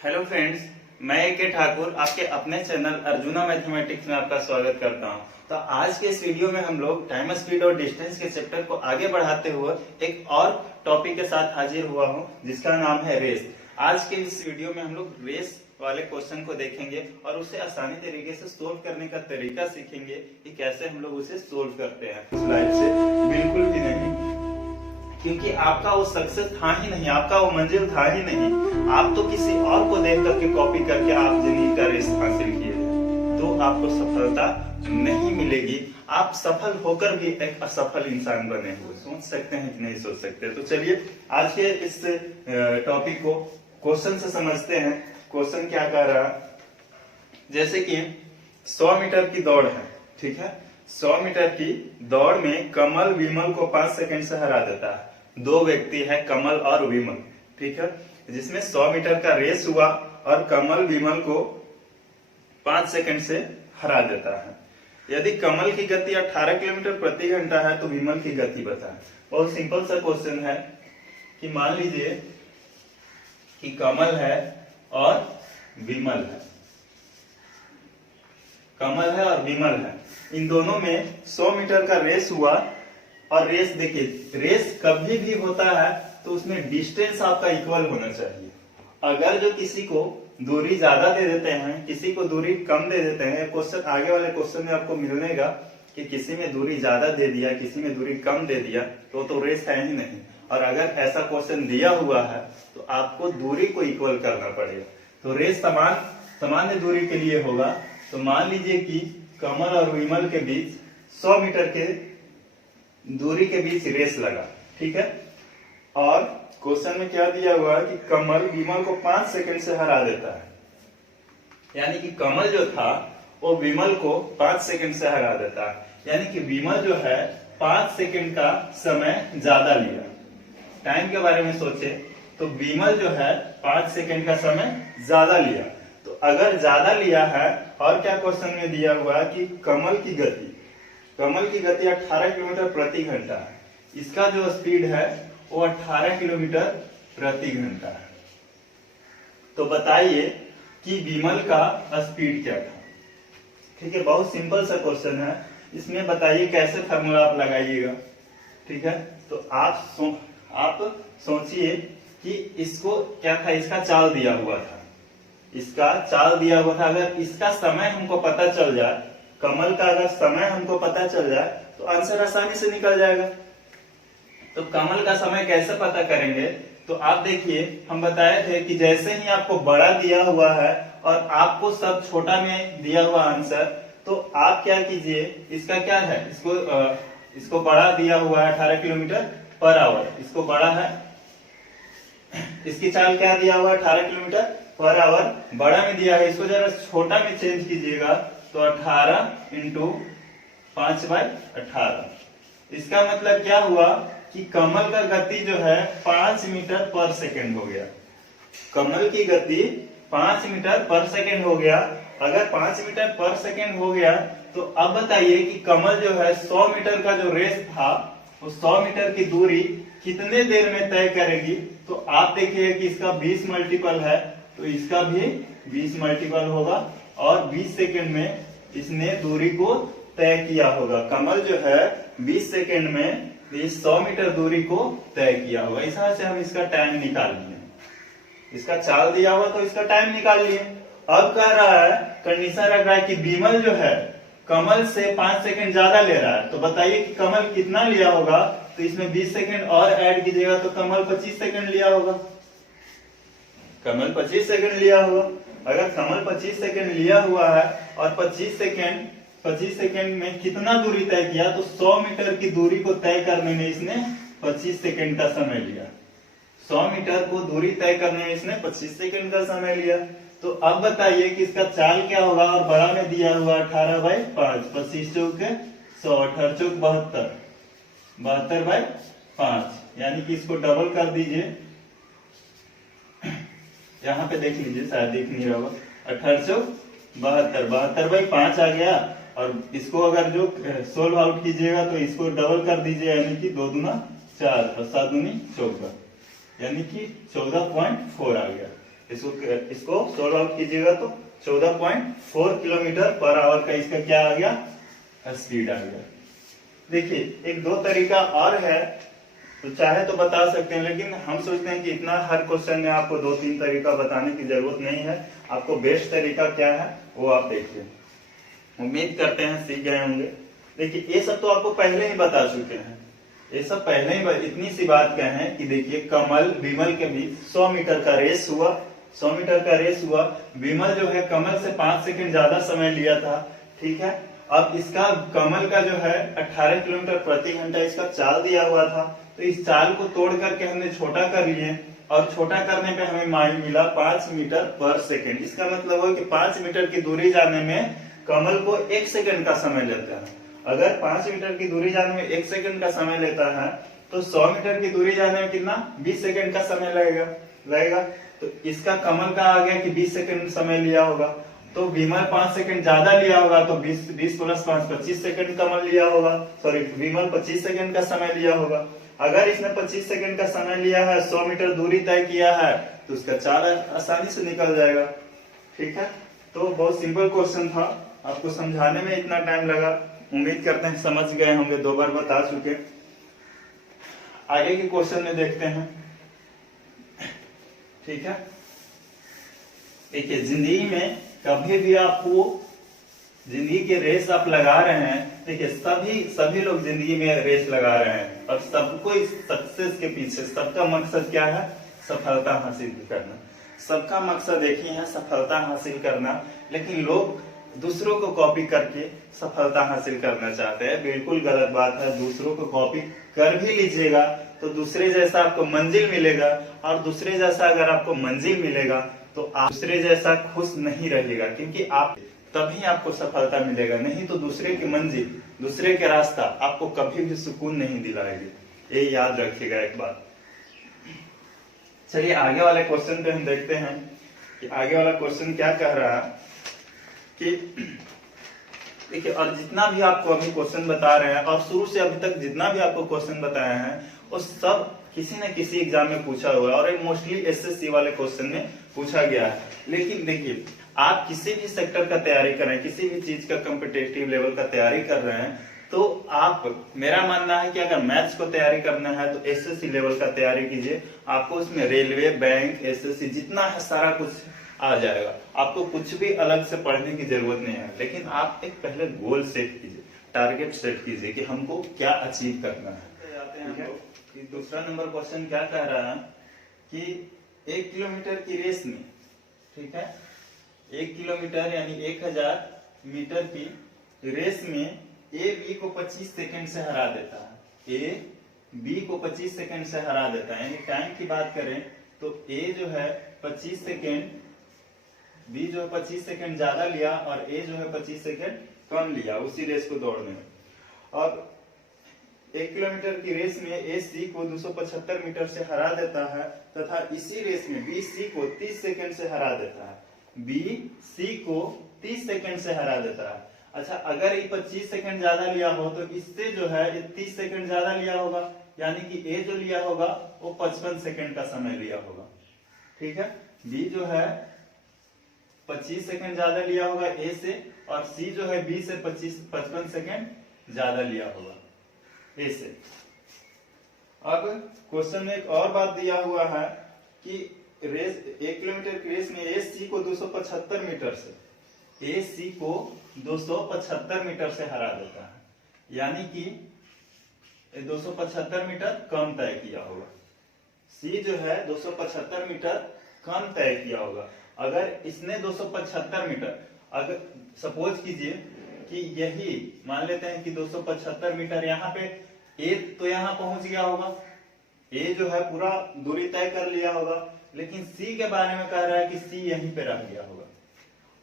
Hello friends, मैं A K. Thakur आपके अपने चैनल अर्जुना मैथमेटिक्स में आपका स्वागत करता हूं। तो आज के इस वीडियो में हम लोग टाइम, स्पीड और डिस्टेंस के चैप्टर को आगे बढ़ाते हुए एक और टॉपिक के साथ हाजिर हुआ हूं, जिसका नाम है रेस। आज के इस वीडियो में हम लोग रेस वाले क्वेश्चन को देखेंगे और उसे आसानी तरीके से सोल्व करने का तरीका सीखेंगे कि कैसे हम लोग उसे सोल्व करते हैं। स्लाइड से बिल्कुल भी नहीं, क्योंकि आपका वो सक्सेस था ही नहीं, आपका वो मंजिल था ही नहीं। आप तो किसी और को देख करके कॉपी करके आप जिंदगी का रेस हासिल किए, तो आपको सफलता नहीं मिलेगी। आप सफल होकर भी एक असफल इंसान बने हुए सोच सकते हैं कि नहीं सोच सकते। तो चलिए आज के इस टॉपिक को क्वेश्चन से समझते हैं। क्वेश्चन क्या कह रहा है, जैसे कि 100 मीटर की दौड़ है, ठीक है। 100 मीटर की दौड़ में कमल विमल को 5 सेकंड से हरा देता है। दो व्यक्ति है, कमल और विमल, ठीक है, जिसमें 100 मीटर का रेस हुआ और कमल विमल को 5 सेकंड से हरा देता है। यदि कमल की गति 18 किलोमीटर प्रति घंटा है तो विमल की गति बताएं। बहुत सिंपल सा क्वेश्चन है कि मान लीजिए कि कमल है और विमल है, कमल है और विमल है, इन दोनों में 100 मीटर का रेस हुआ। और रेस देखिए, रेस कभी भी होता है तो उसमें डिस्टेंस आपका इक्वल होना चाहिए। अगर जो किसी को दूरी ज्यादा दे देते हैं, किसी को दूरी कम दे देते हैं, क्वेश्चन आगे वाले क्वेश्चन में आपको मिलेगा कि किसी में दूरी ज्यादा दे दिया, किसी में दूरी कम दे दिया, तो रेस है ही नहीं। और अगर ऐसा क्वेश्चन दिया हुआ है तो आपको दूरी को इक्वल करना पड़ेगा। तो रेस सामान्य दूरी के लिए होगा। तो मान लीजिए कि कमल और विमल के बीच 100 मीटर के दूरी के बीच रेस लगा, ठीक है। और क्वेश्चन में क्या दिया हुआ है कि कमल विमल को 5 सेकंड से हरा देता है, यानी कि कमल जो था वो विमल को 5 सेकंड से हरा देता है। यानी कि विमल जो है 5 सेकंड का समय ज्यादा लिया। टाइम के बारे में सोचे तो विमल जो है 5 सेकंड का समय ज्यादा लिया। तो अगर ज्यादा लिया है, और क्या क्वेश्चन में दिया हुआ है कि कमल की गति 18 किलोमीटर प्रति घंटा है। इसका जो स्पीड है वो 18 किलोमीटर प्रति घंटा है। तो बताइए कि विमल का स्पीड क्या था, ठीक है। बहुत सिंपल सा क्वेश्चन है, इसमें बताइए कैसे फार्मूला आप लगाइएगा, ठीक है। तो आप सोचिए कि इसको क्या था, इसका चाल दिया हुआ था, इसका चाल दिया हुआ था। अगर इसका समय हमको पता चल जाए, कमल का अगर समय हमको पता चल जाए तो आंसर आसानी से निकल जाएगा। तो कमल का समय कैसे पता करेंगे, तो आप देखिए, हम बताए थे कि जैसे ही आपको बड़ा दिया हुआ है और आपको सब छोटा में दिया हुआ आंसर, तो आप क्या कीजिए, इसका क्या है, इसको बड़ा दिया हुआ है 18 किलोमीटर पर आवर, इसको बड़ा है, इसकी चाल क्या दिया हुआ है 18 किलोमीटर पर आवर, बड़ा में दिया है, इसको जरा छोटा में चेंज कीजिएगा तो 18 इंटू 5/18। इसका मतलब क्या हुआ कि कमल का गति जो है 5 मीटर पर सेकंड हो गया। कमल की गति 5 मीटर पर सेकंड हो गया। अगर 5 मीटर पर सेकंड हो गया तो अब बताइए कि कमल जो है 100 मीटर का जो रेस था, वो 100 मीटर की दूरी कितने देर में तय करेगी। तो आप देखिए कि इसका 20 मल्टीपल है, तो इसका भी 20 मल्टीपल होगा और 20 सेकंड में इसने दूरी को तय किया होगा। कमल जो है 20 सेकंड में इस 100 मीटर दूरी को तय किया होगा। इस तरह से हम इसका टाइम निकाल लिए, इसका चाल दिया हुआ तो इसका टाइम निकाल लिए। अब कह रहा है, कंडीशन रख रहा है कि विमल जो है कमल से 5 सेकंड ज्यादा ले रहा है। तो बताइए कि कमल कितना लिया होगा, तो इसमें 20 सेकंड और ऐड कीजिएगा तो कमल 25 सेकंड लिया होगा। कमल 25 सेकंड लिया होगा। अगर कमल 25 सेकंड लिया हुआ है और 25 सेकंड में कितना दूरी तय किया, तो 100 मीटर की दूरी को तय करने में इसने 25 सेकंड का समय लिया। 100 मीटर को दूरी तय करने में इसने 25 सेकंड का समय लिया। तो अब बताइए कि इसका चाल क्या होगा, और बड़ा में दिया हुआ 18/5, 25 चौक 100, 18 चौक 72, 72/5, यानी कि इसको डबल कर दीजिए। यहाँ पे देख लीजिए, शायद दिख नहीं रहा होगा, 18 चौक 72, 72/5 आ गया। और इसको अगर जो सोल्व आउट कीजिएगा तो इसको डबल कर दीजिए, यानी कि 2 दूना 4 और 7 दूनी 14, यानी कि 14.4 आ गया। इसको सोल्व आउट कीजिएगा तो 14.4 किलोमीटर पर आवर का इसका क्या आ गया, स्पीड आ गया। देखिए एक दो तरीका और है, तो चाहे तो बता सकते हैं, लेकिन हम सोचते हैं कि इतना हर क्वेश्चन में आपको दो तीन तरीका बताने की जरूरत नहीं है। आपको बेस्ट तरीका क्या है वो आप देखिए। उम्मीद करते हैं सीख गए होंगे। देखिए ये सब तो आपको पहले ही बता चुके हैं, ये सब पहले ही इतनी सी बात कहें कि देखिए कमल विमल के बीच 100 मीटर का रेस हुआ, 100 मीटर का रेस हुआ। विमल जो है कमल से 5 सेकंड ज्यादा समय लिया था, ठीक है। अब इसका कमल का जो है 18 किलोमीटर प्रति घंटा इसका चाल दिया हुआ था, तो इस चाल को तोड़ करके हमने छोटा कर लिए और छोटा करने पे हमें मिला 5 मीटर पर सेकंड। इसका मतलब है कि 5 मीटर की दूरी जाने में कमल को 1 सेकंड का समय लेता है। अगर 5 मीटर की दूरी जाने में 1 सेकंड का समय लेता है तो 100 मीटर की दूरी जाने में कितना 20 सेकंड का समय लगेगा। तो इसका कमल का आ गया कि 20 सेकंड समय लिया होगा, तो विमल 5 सेकंड ज्यादा लिया होगा, तो 20 प्लस 5 25 सेकंड कमल लिया होगा, सॉरी विमल 25 सेकंड का समय लिया होगा। अगर इसने 25 सेकंड का समय लिया है, 100 मीटर दूरी तय किया है, तो उसका चाल आसानी से निकल जाएगा, ठीक है। तो बहुत सिंपल क्वेश्चन था, आपको समझाने में इतना टाइम लगा, उम्मीद करते हैं समझ गए होंगे, 2 बार बता चुके। आगे के क्वेश्चन में देखते हैं, ठीक है। देखिए जिंदगी में कभी भी आपको जिंदगी के रेस आप लगा रहे हैं, देखिए सभी लोग जिंदगी में रेस लगा रहे हैं और सबको इस सक्सेस के पीछे सबका मकसद क्या है, सफलता हासिल करना। सबका मकसद एक ही है, सफलता हासिल करना। लेकिन लोग दूसरों को कॉपी करके सफलता हासिल करना चाहते हैं, बिल्कुल गलत बात है। दूसरों को कॉपी कर भी लीजिएगा तो दूसरे जैसा आपको मंजिल मिलेगा, और दूसरे जैसा अगर आपको मंजिल मिलेगा तो आप दूसरे जैसा खुश नहीं रहिएगा, क्योंकि आप तभी आपको सफलता मिलेगा, नहीं तो दूसरे की मंजिल, दूसरे के रास्ता आपको कभी भी सुकून नहीं दिलाएगी। ये याद रखिएगा एक बात। चलिए आगे वाले क्वेश्चन पे हम देखते हैं कि आगे वाला क्वेश्चन क्या कह रहा है कि देखिए, और जितना भी आपको अभी क्वेश्चन बता रहे हैं और शुरू से अभी तक जितना भी आपको क्वेश्चन बताया है वो सब किसी न किसी एग्जाम में पूछा हुआ है, और मोस्टली एसएससी वाले क्वेश्चन में पूछा गया है। लेकिन देखिए आप किसी भी सेक्टर का तैयारी कर रहे हैं, किसी भी चीज का कॉम्पिटिटिव लेवल का तैयारी कर रहे हैं, तो आप, मेरा मानना है कि अगर मैथ्स को तैयारी करना है तो एसएससी लेवल का तैयारी कीजिए। आपको उसमें रेलवे, बैंक, एसएससी जितना है सारा कुछ आ जाएगा, आपको कुछ भी अलग से पढ़ने की जरूरत नहीं है। लेकिन आप एक पहले गोल सेट कीजिए, टारगेट सेट कीजिए कि हमको क्या अचीव करना है। ठीक है, दूसरा नंबर क्वेश्चन क्या कह रहा है कि 1 किलोमीटर की रेस में, ठीक है, 1 किलोमीटर यानी 1000 मीटर की रेस में ए बी को 25 सेकंड से हरा देता है। ए बी को 25 सेकंड से हरा देता है, यानी टाइम की बात करें तो ए जो है 25 सेकंड, बी जो है 25 सेकंड ज्यादा लिया और ए जो है 25 सेकंड कम लिया उसी रेस को दौड़ने में। और 1 किलोमीटर की रेस में ए सी को 275 मीटर से हरा देता है, तथा इसी रेस में बी सी को 30 सेकंड से हरा देता है। बी सी को 30 सेकंड से हरा देता है। अच्छा, अगर ये 25 सेकंड ज्यादा लिया हो तो इससे जो है 30 सेकंड ज्यादा लिया होगा, यानी कि ए जो लिया होगा वो 55 सेकंड का समय लिया होगा, ठीक है। बी जो है 25 सेकंड ज्यादा लिया होगा ए से, और सी जो है बी से 55 सेकंड ज्यादा लिया होगा ए से। अब क्वेश्चन में एक और बात दिया हुआ है कि रेस 1 किलोमीटर की रेस में ए सी को 275 मीटर से, ए सी को 275 मीटर से हरा देता है, यानी कि 275 मीटर कम तय किया होगा। सी जो है 275 मीटर कम तय किया होगा। अगर इसने 275 मीटर, अगर सपोज कीजिए कि यही मान लेते हैं कि 275 मीटर यहाँ पे ए तो यहाँ पहुंच गया होगा, ए जो है पूरा दूरी तय कर लिया होगा, लेकिन सी के बारे में कह रहा है कि सी यहीं पे रह गया होगा।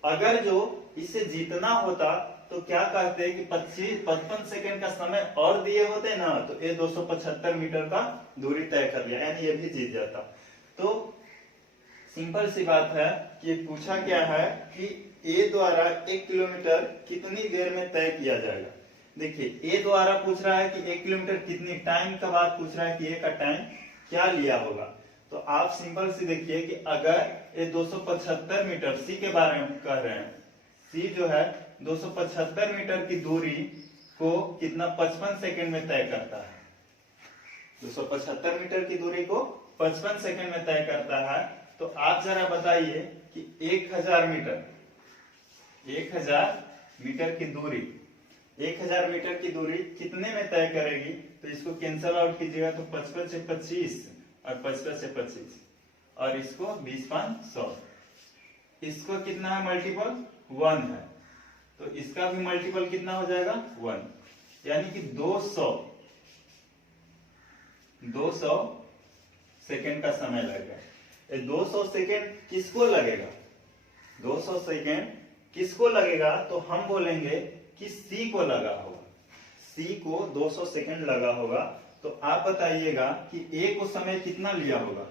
अगर जो इसे जीतना होता तो क्या कहते हैं कि 55 सेकंड का समय और दिए होते ना, तो ए 275 मीटर का दूरी तय कर लिया, यानी ये भी जीत जाता। तो सिंपल सी बात है कि पूछा क्या है कि ए द्वारा 1 किलोमीटर कितनी देर में तय किया जाएगा। देखिए ए द्वारा पूछ रहा है कि 1 किलोमीटर कितनी टाइम का बाद पूछ रहा है कि ए का टाइम क्या लिया होगा। तो आप सिंपल सी देखिए कि अगर ये 275 मीटर, सी के बारे में कह रहे हैं, सी जो है 275 मीटर की दूरी को कितना 55 सेकंड में तय करता है। 275 मीटर की दूरी को 55 सेकंड में तय करता है। तो आप जरा बताइए कि 1000 मीटर, 1000 मीटर की दूरी, 1000 मीटर की दूरी कितने में तय करेगी? तो इसको कैंसल आउट कीजिएगा तो 55 से 25 और 55 से 25 और इसको 20/100, इसको कितना है मल्टीपल 1 है, तो इसका भी मल्टीपल कितना हो जाएगा 1, यानी कि 200 सेकेंड का समय लगेगा। 200 सेकेंड किसको लगेगा? 200 सेकेंड किसको लगेगा? तो हम बोलेंगे कि सी को लगा होगा, सी को 200 सेकेंड लगा होगा। तो आप बताइएगा कि ए को समय कितना लिया होगा?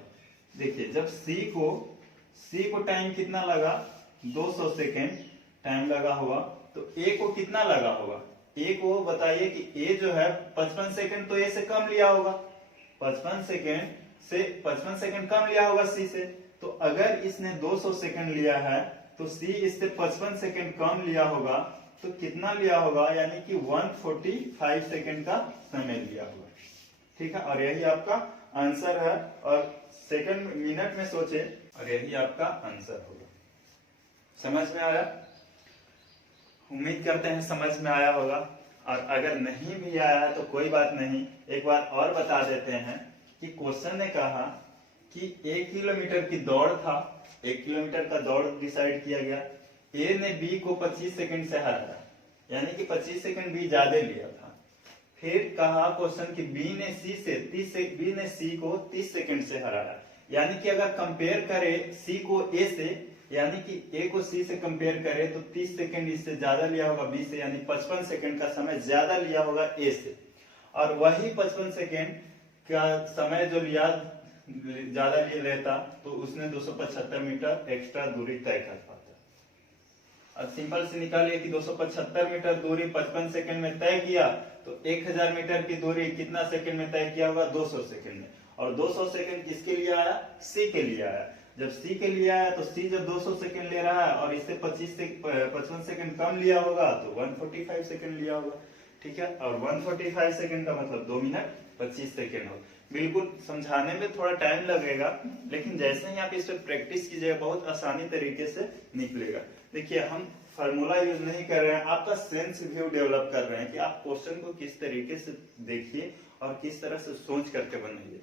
देखिए जब सी को टाइम कितना लगा? 200 सेकेंड टाइम लगा होगा, तो ए को कितना लगा होगा? ए को बताइए कि ए जो है 55 सेकेंड तो ए से कम लिया होगा, 55 सेकेंड कम लिया होगा सी से। तो अगर इसने 200 सेकेंड लिया है तो सी इससे 55 सेकेंड कम लिया होगा, तो कितना लिया होगा? यानी कि 145 सेकेंड का समय लिया होगा। ठीक है, और यही आपका आंसर है। और सेकंड मिनट में सोचे और यही आपका आंसर होगा। समझ में आया? उम्मीद करते हैं समझ में आया होगा। और अगर नहीं भी आया तो कोई बात नहीं, एक बार और बता देते हैं कि क्वेश्चन ने कहा कि 1 किलोमीटर की दौड़ था, 1 किलोमीटर का दौड़ डिसाइड किया गया, ए ने बी को 25 सेकंड से हराया, यानी कि 25 सेकंड बी ज्यादा लिया था। फिर कहा क्वेश्चन कि बी ने सी को 30 सेकंड से हराया, यानी कि अगर कंपेयर करें सी को ए से, यानी कि ए को सी से कंपेयर करें तो 30 सेकंड इससे ज्यादा लिया होगा बी से, यानी 55 सेकंड का समय ज्यादा लिया होगा ए से। और वही 55 सेकंड का समय जो लिया ज्यादा लिए लेता तो उसने 275 मीटर एक्स्ट्रा दूरी तय कर पाता। अब सिंपल से निकालिए कि 275 मीटर दूरी 55 सेकंड में तय किया, तो 1000 मीटर की दूरी कितना सेकंड में तय किया होगा? 200 सेकंड में। और 200 सेकंड किसके लिए आया? सी के लिए आया। जब सी के लिए आया तो सी जब 200 सेकंड ले रहा है और इससे 55 सेकंड कम लिया होगा तो 145 सेकंड लिया होगा। ठीक है, और 145 सेकंड का मतलब 2 मिनट 25 सेकंड हो। बिल्कुल समझाने में थोड़ा टाइम लगेगा, लेकिन जैसे ही आप इस पर प्रैक्टिस कीजिएगा बहुत आसानी तरीके से निकलेगा। देखिए हम फार्मूला यूज नहीं कर रहे हैं, आपका सेंस व्यू डेवलप कर रहे हैं कि आप क्वेश्चन को किस तरीके से देखिए और किस तरह से सोच करके बनाइए।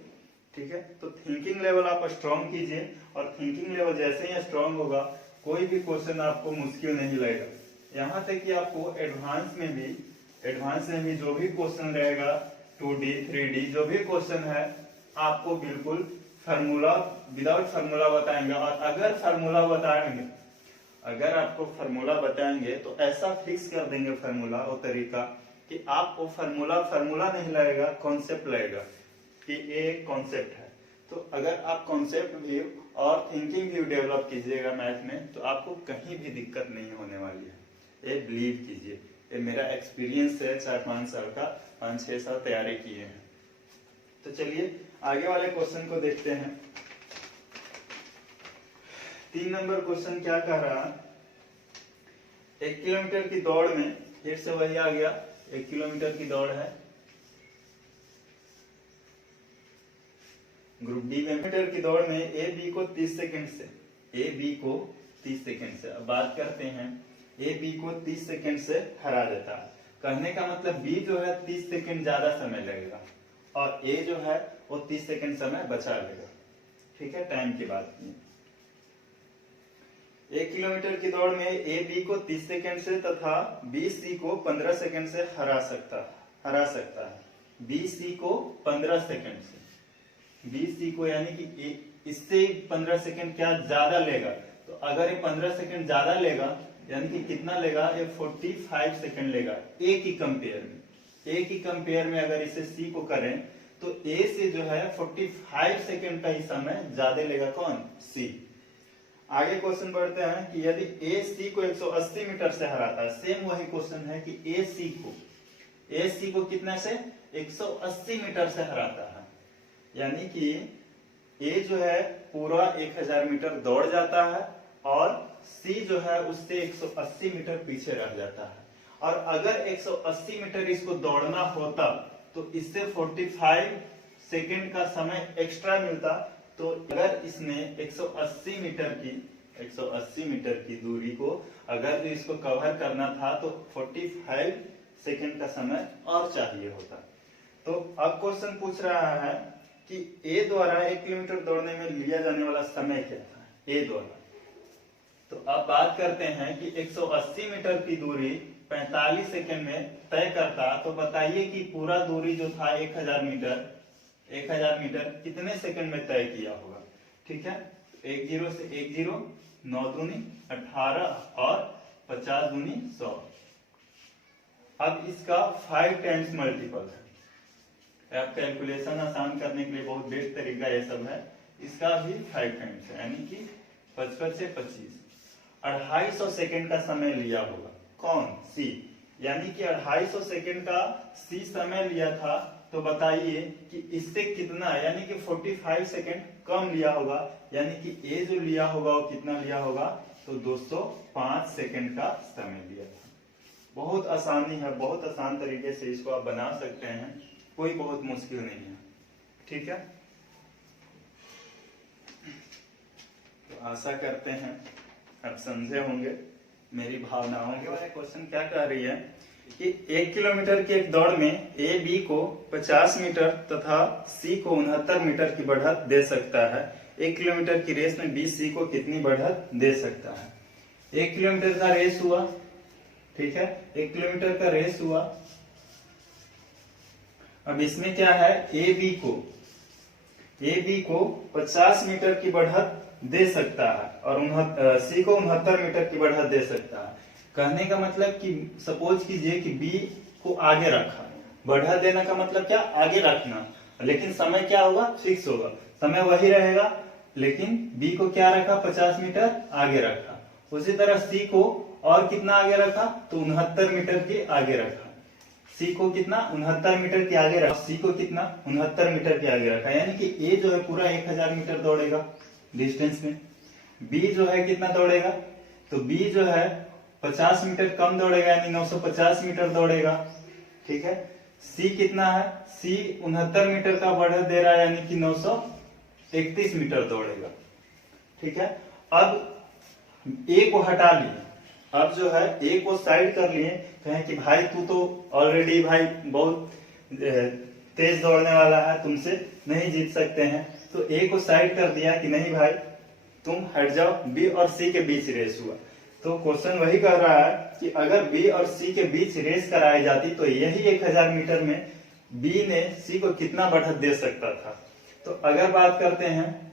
ठीक है, तो थिंकिंग लेवल आप स्ट्रॉन्ग कीजिए, और थिंकिंग लेवल जैसे ही स्ट्रॉन्ग होगा कोई भी क्वेश्चन आपको मुश्किल नहीं लगेगा। यहाँ तक कि आपको एडवांस में भी जो भी क्वेश्चन रहेगा 2D 3D जो भी क्वेश्चन है आपको बिल्कुल फार्मूला विदाउट फार्मूला बताएंगे। और अगर आपको फार्मूला बताएंगे तो ऐसा फिक्स कर देंगे फार्मूला और तरीका कि आपको फार्मूला नहीं लगेगा, कॉन्सेप्ट लगेगा कि ये एक कॉन्सेप्ट है। तो अगर आप कॉन्सेप्ट व्यू और थिंकिंग व्यू डेवलप कीजिएगा मैथ में तो आपको कहीं भी दिक्कत नहीं होने वाली है, ये बिलीव कीजिए। ये मेरा एक्सपीरियंस है, 4-5 साल का, 5-6 साल तैयारी किए हैं। तो चलिए आगे वाले क्वेश्चन को देखते हैं। 3 नंबर क्वेश्चन क्या कह रहा? 1 किलोमीटर की दौड़ में, फिर से वही आ गया, 1 किलोमीटर की दौड़ है, ग्रुप डी में। मीटर की दौड़ में ए बी को 30 सेकंड से, अब बात करते हैं ए बी को 30 सेकंड से हरा देता है। कहने का मतलब बी जो है 30 सेकंड ज्यादा समय लगेगा और ए जो है वो 30 सेकंड समय बचा लेगा। ठीक है, टाइम की बात की। 1 किलोमीटर की दौड़ में ए बी को 30 सेकंड से तथा बी सी को 15 सेकंड से हरा सकता है। बी सी को 15 सेकंड से, बी सी को यानी कि इससे 15 सेकंड क्या ज्यादा लेगा। तो अगर ये 15 सेकंड ज्यादा लेगा यानी कि कितना लेगा? ये 45 सेकंड लेगा ए की कंपेयर में अगर इसे सी को करें तो ए से जो है 45 सेकंड का ही समय ज्यादा लेगा। कौन? सी। आगे क्वेश्चन बढ़ते हैं कि यदि ए सी को 180 मीटर से हराता है, सेम वही क्वेश्चन है कि ए सी को कितना से 180 मीटर से हराता है, यानी कि ए जो है पूरा 1000 मीटर दौड़ जाता है और सी जो है उससे 180 मीटर पीछे रह जाता है। और अगर 180 मीटर इसको दौड़ना होता तो इससे 45 सेकंड का समय एक्स्ट्रा मिलता। तो अगर इसने 180 मीटर की दूरी को अगर इसको कवर करना था तो 45 सेकंड का समय और चाहिए होता। तो अब क्वेश्चन पूछ रहा है कि ए द्वारा 1 किलोमीटर दौड़ने में लिया जाने वाला समय क्या था, ए द्वारा। तो अब बात करते हैं कि 180 मीटर की दूरी 45 सेकंड में तय करता, तो बताइए कि पूरा दूरी जो था 1000 मीटर कितने सेकंड में तय किया होगा। ठीक है, 10 से 10, 9 दूनी 18 और 50 दूनी 100। अब इसका 5 टाइम्स मल्टीपल है। अब कैलकुलेशन आसान करने के लिए बहुत बेस्ट तरीका ये सब है। इसका भी 5 टाइम्स है, यानी कि 55 से 25, 250 सेकंड का समय लिया होगा। कौन? सी। यानी कि 250 सेकंड का सी समय लिया था। तो बताइए कि इससे कितना, यानी कि 45 सेकंड कम लिया होगा, यानी कि ए जो लिया होगा वो कितना लिया होगा, तो 205 सेकंड का समय लिया था। बहुत आसानी है, बहुत आसान तरीके से इसको आप बना सकते हैं, कोई बहुत मुश्किल नहीं है। ठीक है, तो आशा करते हैं आप समझे होंगे मेरी भावनाओं के बारे। क्वेश्चन क्या कह रही है कि 1 किलोमीटर की एक दौड़ में ए बी को 50 मीटर तथा सी को 69 मीटर की बढ़त दे सकता है। 1 किलोमीटर की रेस में बी सी को कितनी बढ़त दे सकता है। 1 किलोमीटर का रेस हुआ, ठीक है, 1 किलोमीटर का रेस हुआ। अब इसमें क्या है, ए बी को 50 मीटर की बढ़त दे सकता है और सी को 69 मीटर की बढ़त दे सकता है। कहने का मतलब कि सपोज कीजिए कि बी को आगे रखा, बढ़त देने का मतलब क्या, आगे रखना, लेकिन समय क्या होगा, फिक्स होगा, समय वही रहेगा, लेकिन बी को क्या रखा, 50 मीटर आगे रखा। उसी तरह सी को और कितना आगे रखा, तो 69 मीटर के आगे रखा। सी को कितना, 69 मीटर के आगे रखा, सी को कितना, 69 मीटर के आगे रखा। यानी कि ए जो है पूरा 1000 मीटर दौड़ेगा डिस्टेंस में। बी जो है कितना दौड़ेगा, तो बी जो है 50 मीटर कम दौड़ेगा, यानी 950 मीटर दौड़ेगा। ठीक है, सी कितना है, सी 69 मीटर का बढ़त दे रहा है, यानी कि 931 मीटर दौड़ेगा। ठीक है, अब ए को हटा लिए, अब जो है ए को साइड कर लिए, कहें कि भाई तू तो ऑलरेडी भाई बहुत तेज दौड़ने वाला है, तुमसे नहीं जीत सकते हैं। तो ए को साइड कर दिया कि नहीं भाई तुम हट जाओ, बी और सी के बीच रेस हुआ। तो क्वेश्चन वही कर रहा है कि अगर बी और सी के बीच रेस कराई जाती तो यही 1000 मीटर में बी ने सी को कितना बढ़त दे सकता था। तो अगर बात करते हैं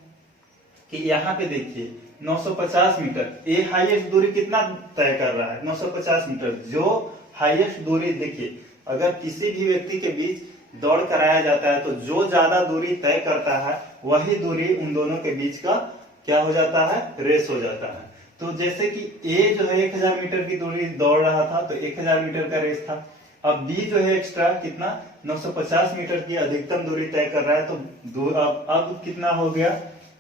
कि यहाँ पे देखिए 950 मीटर, ए हाईएस्ट दूरी कितना तय कर रहा है, 950 मीटर। जो हाईएस्ट दूरी देखिए, अगर किसी भी व्यक्ति के बीच दौड़ कराया जाता है तो जो ज्यादा दूरी तय करता है वही दूरी उन दोनों के बीच का क्या हो जाता है, रेस हो जाता है। तो जैसे कि ए जो है 1000 मीटर की दूरी दौड़ रहा था तो 1000 मीटर का रेस था। अब बी जो है एक्स्ट्रा कितना, 950 मीटर की अधिकतम दूरी तय कर रहा है, तो अब कितना हो गया,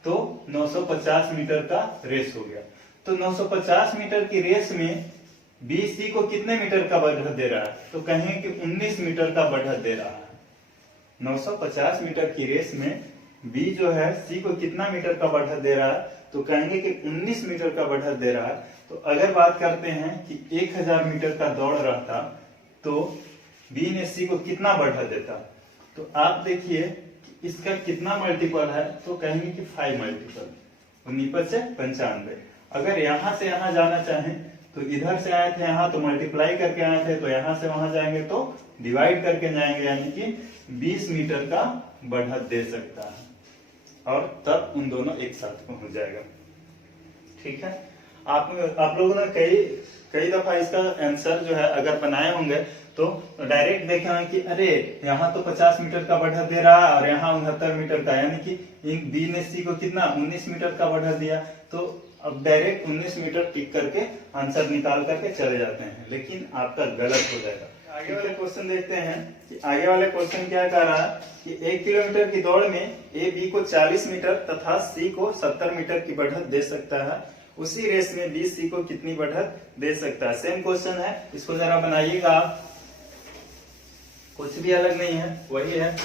तो 950 मीटर का रेस हो गया। तो 950 मीटर की रेस में बी सी को कितने मीटर का बढ़त दे रहा है, तो कहें कि 19 मीटर का बढ़त दे रहा है। 950 मीटर की रेस में बी जो है सी को कितना मीटर का बढ़त दे रहा है, तो कहेंगे कि 19 मीटर का बढ़त दे रहा है। तो अगर बात करते हैं कि 1000 मीटर का दौड़ रहता तो बी ने सी को कितना बढ़त देता, तो आप देखिए कि इसका कितना मल्टीपल है, तो कहेंगे कि 5 मल्टीपल, 19 से 95। अगर यहां से यहां जाना चाहें तो इधर से आए थे यहाँ तो मल्टीप्लाई करके आए थे, तो यहां से वहां जाएंगे तो डिवाइड करके जाएंगे, यानी कि 20 मीटर का बढ़त दे सकता है और तब उन दोनों एक साथ पहुंच जाएगा। ठीक है, आप लोगों ने कई दफा इसका आंसर जो है अगर बनाए होंगे तो डायरेक्ट देखे होंगे कि अरे यहाँ तो 50 मीटर का बढ़त दे रहा है और यहाँ 69 मीटर का, यानी कि बी ने सी को कितना 19 मीटर का बढ़त दिया। तो अब डायरेक्ट 19 मीटर टिक करके आंसर निकाल करके चले जाते हैं, लेकिन आपका गलत हो जाएगा। आगे वाले क्वेश्चन देखते हैं कि आगे वाले क्वेश्चन क्या कह रहा है कि 1 किलोमीटर की दौड़ में ए बी को 40 मीटर तथा सी को 70 मीटर की बढ़त दे सकता है, उसी रेस में बी सी को कितनी बढ़त दे सकता है। सेम क्वेश्चन है, इसको जरा बनाइएगा आप, कुछ भी अलग नहीं है, वही है।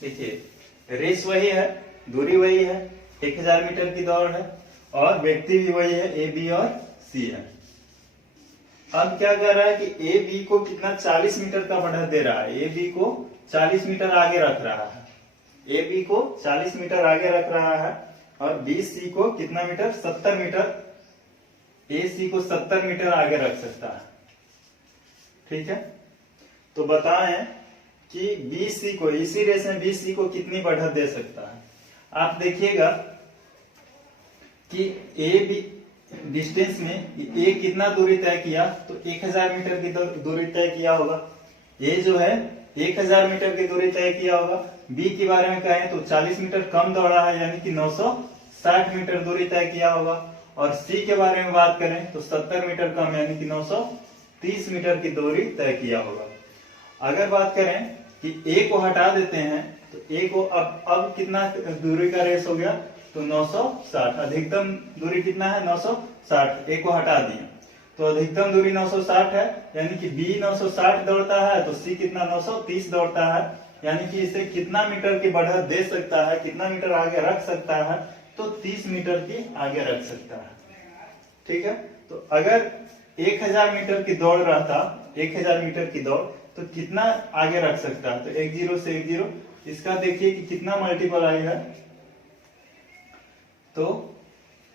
देखिए रेस वही है, दूरी वही है, 1000 मीटर की दौड़ है और व्यक्ति भी वही है, ए बी और सी है। अब क्या कर रहा है कि ए बी को कितना 40 मीटर का बढ़त दे रहा है, ए बी को 40 मीटर आगे रख रहा है, ए बी को 40 मीटर आगे रख रहा है और बी सी को कितना मीटर 70 मीटर, ए सी को 70 मीटर आगे रख सकता है। ठीक है, तो बताएं कि बी सी को इसी रेस में बी सी को कितनी बढ़त दे सकता है। आप देखिएगा कि ए बी डिस्टेंस में ए कितना दूरी तय किया, तो 1000 मीटर की दूरी तय किया होगा। ए जो है 1000 मीटर की दूरी तय किया होगा। बी के बारे में कहें तो 40 मीटर कम दौड़ा है, यानी कि 960 मीटर दूरी तय किया होगा। और सी के बारे में बात करें तो 70 मीटर कम, यानी कि 930 मीटर की दूरी तय किया होगा। अगर बात करें कि ए को हटा देते हैं तो ए को अब कितना दूरी का रेस हो गया, तो 960। अधिकतम दूरी कितना है 960, ए को हटा दिया तो अधिकतम दूरी 960 है, यानी कि बी 960 दौड़ता है तो सी कितना 930 दौड़ता है, यानी कि इसे कितना मीटर की बढ़त दे सकता है, कितना मीटर आगे रख सकता है, तो 30 मीटर की आगे रख सकता है। ठीक है, तो अगर 1000 मीटर की दौड़ रहता, 1000 मीटर की दौड़, तो कितना आगे रख सकता है, तो 1 0 से 1 0, इसका देखिए कि कितना मल्टीपल आएगा, तो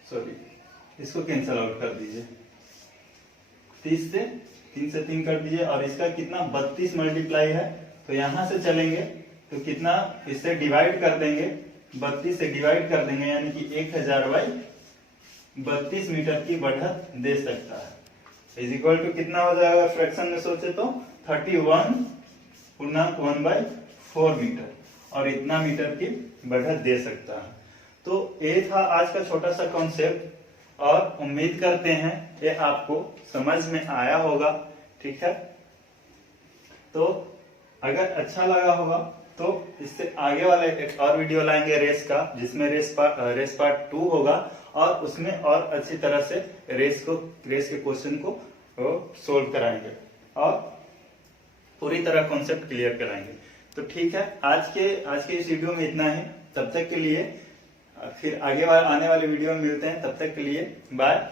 सॉरी इसको कैंसल आउट कर दीजिए, 30 से 3 से 3 कर दीजिए और इसका कितना 32 मल्टीप्लाई है, तो यहां से चलेंगे तो कितना इससे डिवाइड कर देंगे, 32 से डिवाइड कर देंगे, यानी कि 1000 बाई 32 मीटर की बढ़त दे सकता है। इज इक्वल टू कितना हो जाएगा, फ्रैक्शन में सोचे तो 31.1/4 मीटर, और इतना मीटर की बढ़त दे सकता है। तो ये था आज का छोटा सा कॉन्सेप्ट और उम्मीद करते हैं ये आपको समझ में आया होगा। ठीक है, तो अगर अच्छा लगा होगा तो इससे आगे वाले एक और वीडियो लाएंगे रेस का, जिसमें रेस पार्ट 2 होगा और उसमें और अच्छी तरह से रेस के क्वेश्चन को सोल्व कराएंगे और पूरी तरह कॉन्सेप्ट क्लियर कराएंगे। तो ठीक है, आज के इस वीडियो में इतना ही। तब तक के लिए फिर आने वाले वीडियो में मिलते हैं, तब तक के लिए बाय।